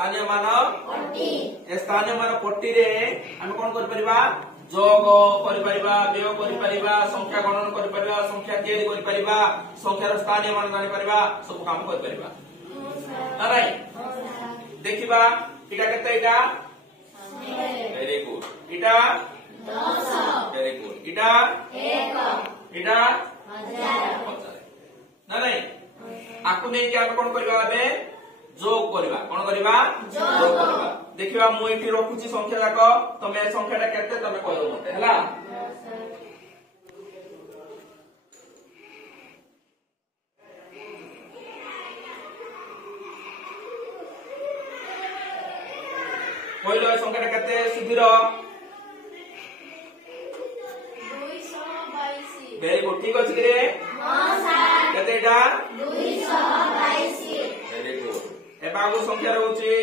स्थानीय मान स्थानीय मान पट्टी रे हम कौन कर परिबा जोग करि परिबा व्यय करि परिबा संख्या गणन करि परिबा संख्या तैयारी करि परिबा संख्यार स्थानीय मान जानि परिबा सब काम करि परिबा नहीं देखिबा इटा केते इटा वेरी गुड इटा 10 वेरी गुड इटा 1 इटा 1000 ना नहीं आकु नै कि हम कोन करबा बे जोग करबा कोन करबा जोग करबा देखिबा मु एठी रखुची संख्या जाक तमे संख्याटा केते तमे कहलो मते हला कहलो संख्याटा केते सुधीर 222 वेरी गुड ठीक अछि रे हां सर केतेटा 222 वेरी गुड ए बागु संख्या रहउची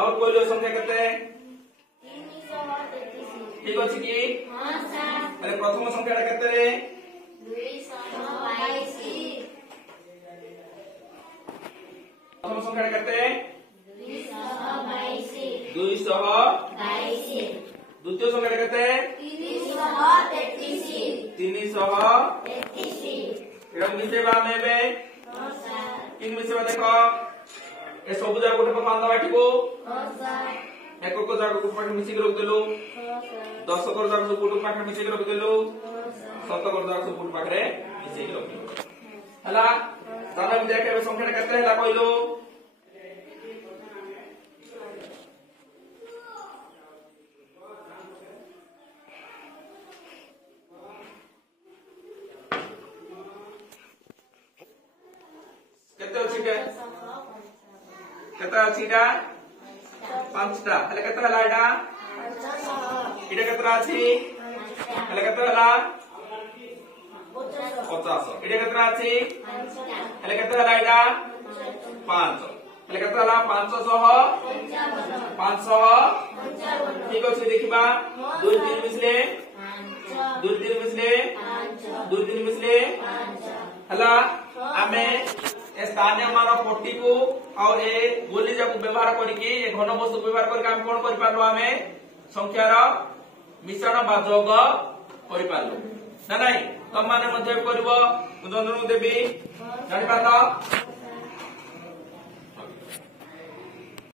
और बोलियो संख्या केते 333 ठीक अछि की हां सर अरे प्रथम संख्याटा केते रे 222 प्रथम संख्याटा केते 222 द्वितीय संख्याटा केते 333 एटा मिसेबा नेबे हां सर किन मिसेबा देखो ए सब जाक गोटे मान दबा ठीको हां सर एक को जाक को पाठ मिसी के रख देलो हां सर 10 को जाक को पाठ मिसी के रख देलो हां सर 7 को जाक को पाठ रे मिसी के रख देलो हला ताना देखे संख्या केते हला कहलो केते अछि केता छिटा 5टा हले केता हला एटा 500 इटा केता अछि हले केता हला 50 इटा केता अछि हले केता हला एटा 500 हले केता हला 500 ठीक अछि देखिबा 2 3 मिसले 2 3 मिसले 2 3 मिसले हला आमे स्थानीय मान पट्टी को और ए गोली जाक व्यवहार करके ए घन वस्तु व्यवहार करके हम कोन करि पारलो हमें संख्यार मिश्रण बा जोग करि पारलो ना नहीं तम माने मध्य करबो उदाहरण देबी जानि पातो